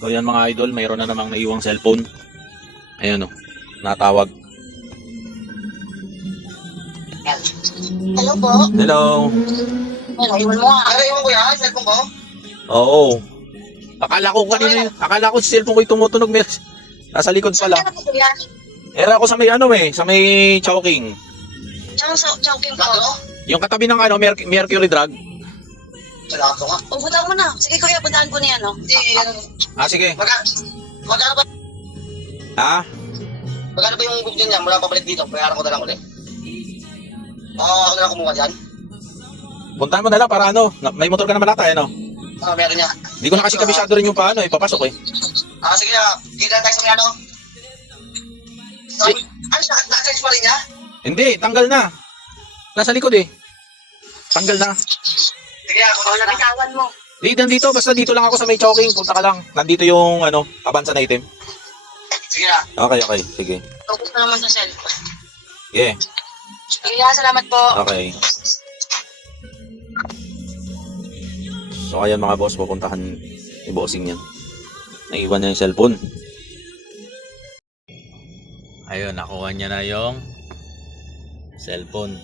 So yan mga idol, mayroon na namang naiwang cellphone. Ayan o, natawag. Hello po. Hello. Hello, iwan mo nga. Ano iwan ko yan? Cellphone ko? Oo. Akala ko kanina yun. Akala ko si cellphone ko yung tumutunog. Nasa likod pala. Saan ka na po yan? Era ako sa may sa may Chowking. Chowking po. Yung katabi ng Mercury Drug. Salato nga. O, punta mo na. Sige kuya, puntaan ko na yan, no? Sige. Magkano ba? Ha? Magkano ba yung book niya? Mula pabalik dito. Bayaran ko na lang ulit. Ako na lang kumuha dyan. Puntahan mo na lang para may motor ka naman ata Meron niya. Hindi ko na kasi kabisado rin yung papasok eh. Sige na. Kita tayo sa may ano. Ano siya? Na-charge pa rin niya? Hindi, tanggal na. Nasa likod eh. Tanggal na. Sige ako na bitawan mo. Nandito, basta dito lang ako sa may Chowking. Punta ka lang. Nandito yung Avanza na item. Sige na. Okay, sige. Focus na naman sa cellphone. Yeah. Sige, salamat po. Okay. So ayan mga boss, pupuntahan ni bossing yan. Naiwan niya yung cellphone. Ayun, nakuha niya na yung cellphone.